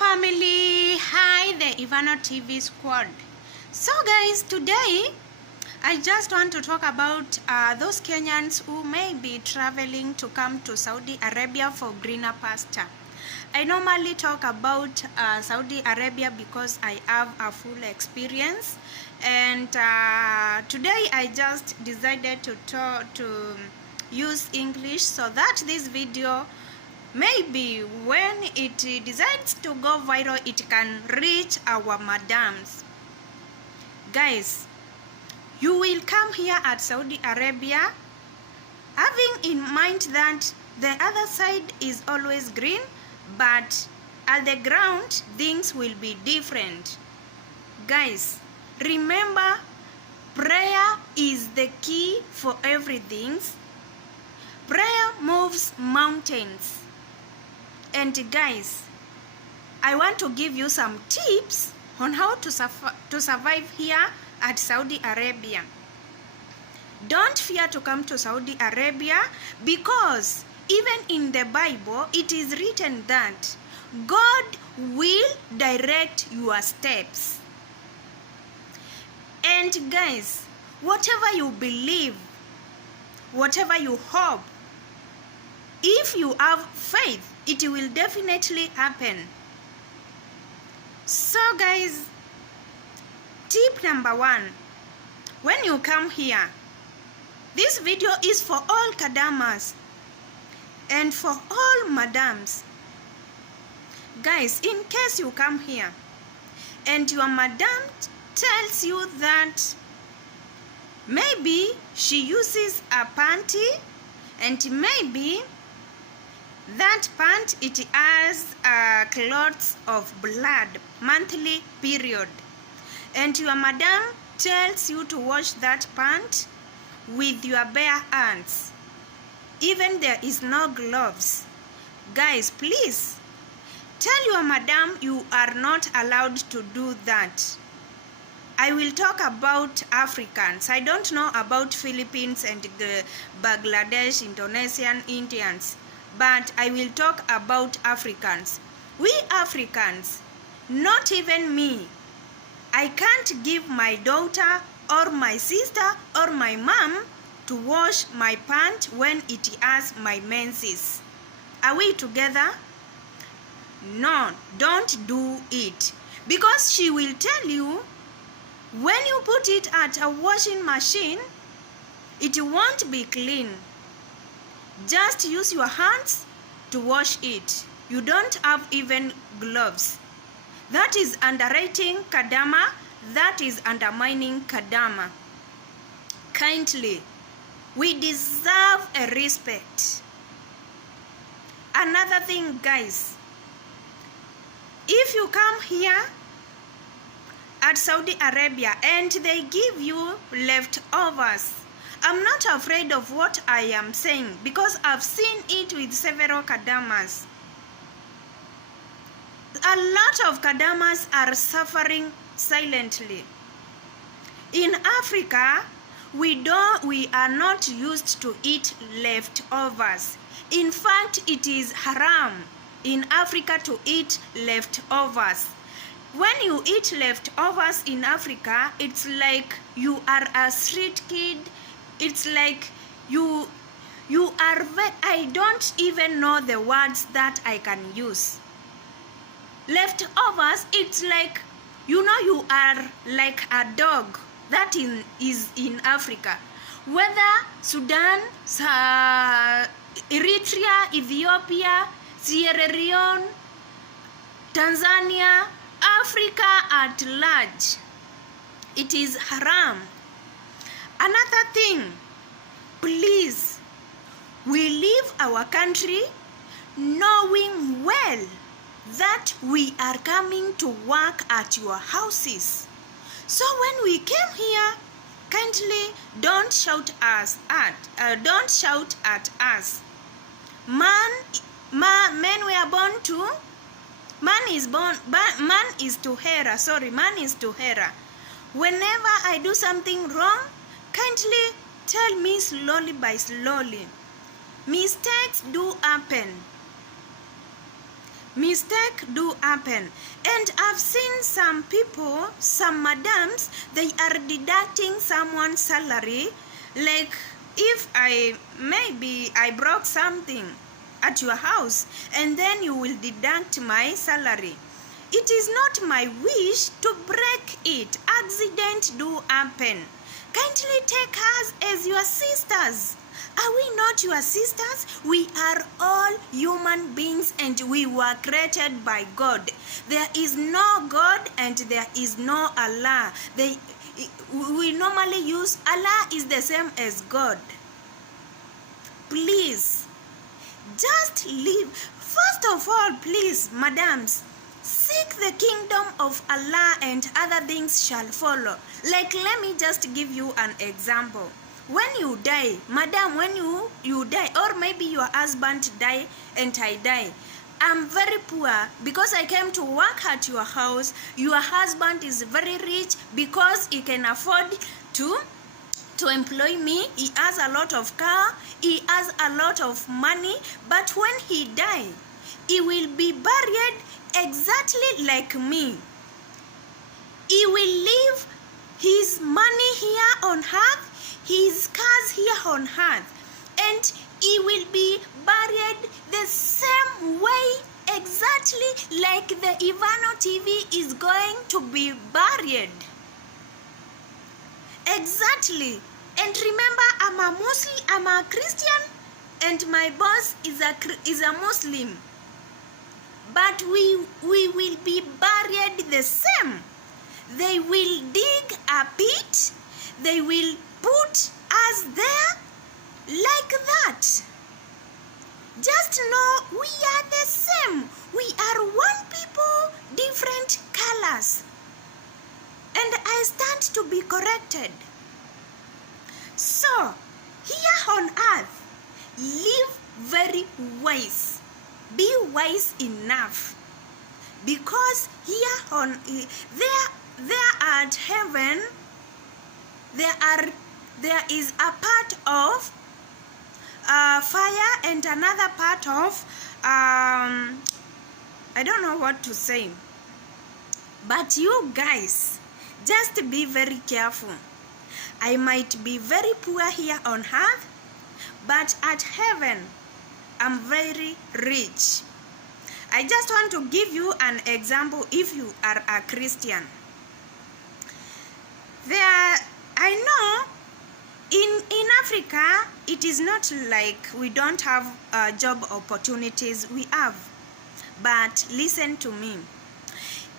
family, hi the Ivano TV squad. So guys, today I just want to talk about those Kenyans who may be traveling to come to Saudi Arabia for greener pasture. I normally talk about Saudi Arabia because I have a full experience, and today I just decided to use English so that this video, maybe when it decides to go viral, it can reach our madams. Guys, you will come here at Saudi Arabia having in mind that the other side is always green, but at the ground things will be different. Guys, remember, prayer is the key for everything. Prayer moves mountains. And guys, I want to give you some tips on how to survive here at Saudi Arabia. Don't fear to come to Saudi Arabia, because even in the Bible it is written that God will direct your steps. And guys, whatever you believe, whatever you hope, if you have faith, it will definitely happen. So guys, tip number 1, when you come here, this video is for all kadamas and for all madams. Guys, in case you come here and your madam tells you that maybe she uses a panty, and maybe that pant, it has clots of blood, monthly period, and your madam tells you to wash that pant with your bare hands, even there is no gloves. Guys, please tell your madam you are not allowed to do that. I will talk about Africans. I don't know about Philippines and Bangladesh, Indonesian, Indians, but I will talk about Africans. We Africans, not even me, I can't give my daughter or my sister or my mom to wash my pant when it has my menses. Are we together? No, don't do it, because she will tell you when you put it at a washing machine, it won't be clean. Just use your hands to wash it. You don't have even gloves. That is underrating kadama. That is undermining kadama. Kindly, we deserve a respect. Another thing, guys, if you come here at Saudi Arabia and they give you leftovers, I'm not afraid of what I am saying, because I've seen it with several kadamas. A lot of kadamas are suffering silently. In Africa, we are not used to eat leftovers. In fact, it is haram in Africa to eat leftovers. When you eat leftovers in Africa, it's like you are a street kid. It's like you are I don't even know the words that I can use. Leftovers, it's like, you know, you are like a dog that is in Africa. Whether Sudan, Eritrea, Ethiopia, Sierra Leone, Tanzania, Africa at large, it is haram. Another thing, please, we leave our country knowing well that we are coming to work at your houses. So when we came here, kindly don't shout at us. Men were born to, man is to Hera. Whenever I do something wrong, kindly tell me slowly by slowly. Mistakes do happen. mistake do happen. And I've seen some people, some madams, they are deducting someone's salary. Like if maybe I broke something at your house, and then you will deduct my salary. It is not my wish to break it. Accidents do happen. Kindly take us as your sisters. Are we not your sisters? We are all human beings and we were created by God. There is no God and there is no Allah. We normally use Allah is the same as God. Please, just live. First of all, please, madams, seek the kingdom of Allah and other things shall follow. Like, let me just give you an example. When you die, madam, when you die, or maybe your husband die and I die, I'm very poor because I came to work at your house. Your husband is very rich because he can afford to employ me. He has a lot of car, he has a lot of money, but when he die, he will be buried exactly like me. He will leave his money here on earth, his cars here on earth, and he will be buried the same way exactly like the Ivano TV is going to be buried. Exactly. And remember, I'm a Muslim, I'm a Christian, and my boss is a Muslim. But we will be buried the same. They will dig a pit, they will put us there like that. Just know we are the same. We are one people, different colors. And I stand to be corrected. So, here on earth, live very wise. Be wise enough. Because here on there at heaven, there is a part of fire and another part of I don't know what to say. But you guys, just be very careful. I might be very poor here on earth, but at heaven, I'm very rich. I just want to give you an example if you are a Christian. I know in Africa, it is not like we don't have job opportunities. We have. But listen to me.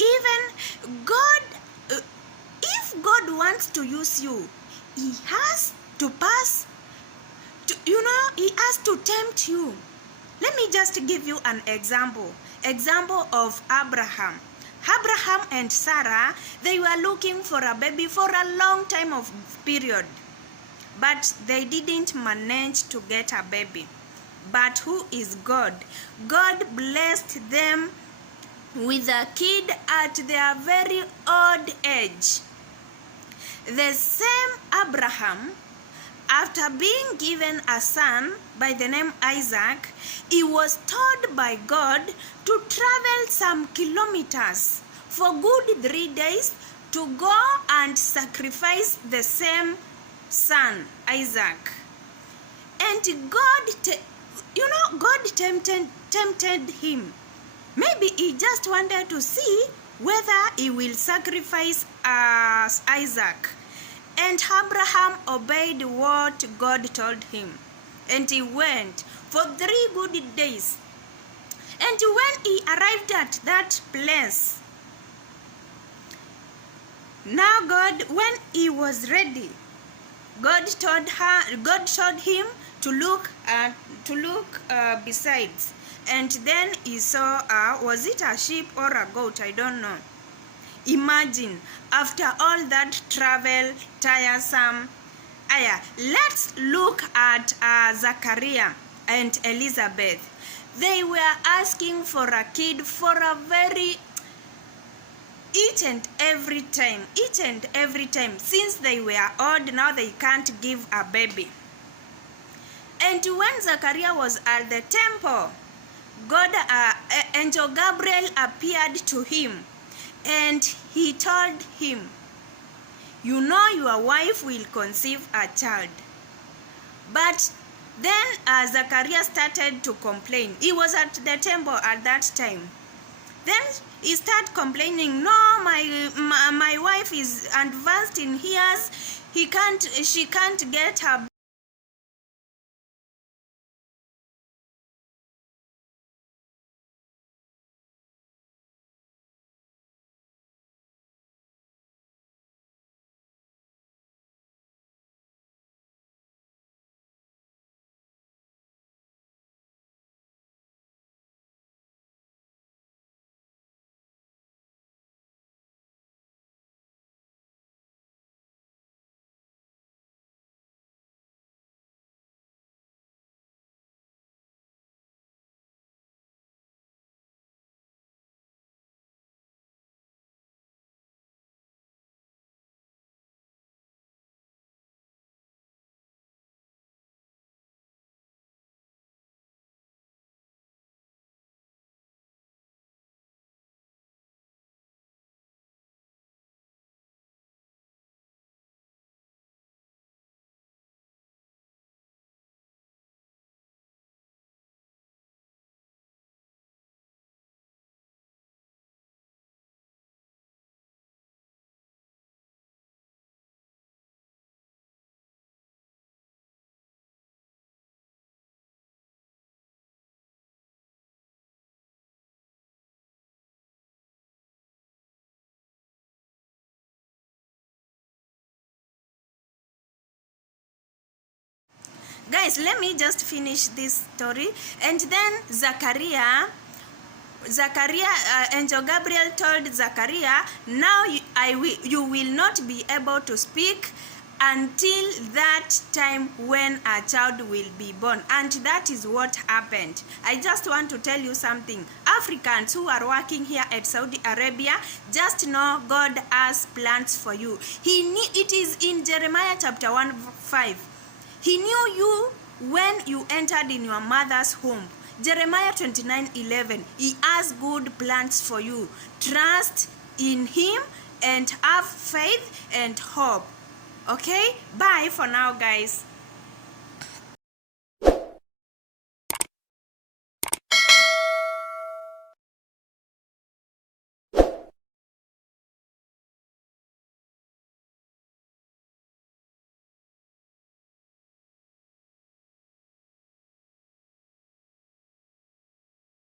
Even God, if God wants to use you, He has to pass, he has to tempt you. Let me just give you an example. Example of Abraham. Abraham and Sarah, they were looking for a baby for a long time of period. But they didn't manage to get a baby. But who is God? God blessed them with a kid at their very old age. The same Abraham, after being given a son by the name Isaac, he was told by God to travel some kilometers for good 3 days to go and sacrifice the same son, Isaac. And God tempted him. Maybe he just wanted to see whether he will sacrifice Isaac. And Abraham obeyed what God told him. And he went for 3 good days. And when he arrived at that place, now God, when he was ready, God told him to look besides. And then he saw, was it a sheep or a goat? I don't know. Imagine, after all that travel, tiresome. Let's look at Zachariah and Elizabeth. They were asking for a kid for a very each and every time. Since they were old, now they can't give a baby. And when Zachariah was at the temple, Angel Gabriel appeared to him, and he told him, "You know your wife will conceive a child." But then Zachariah started to complain. He was at the temple at that time. Then he started complaining, "No, my wife is advanced in years. She can't get her." Guys, let me just finish this story. And then Angel Gabriel told Zachariah, "Now you will not be able to speak until that time when a child will be born." And that is what happened. I just want to tell you something. Africans who are working here at Saudi Arabia, just know God has plans for you. It is in Jeremiah chapter 1:5. He knew you when you entered in your mother's womb. Jeremiah 29:11. He has good plans for you. Trust in him and have faith and hope. Okay? Bye for now, guys.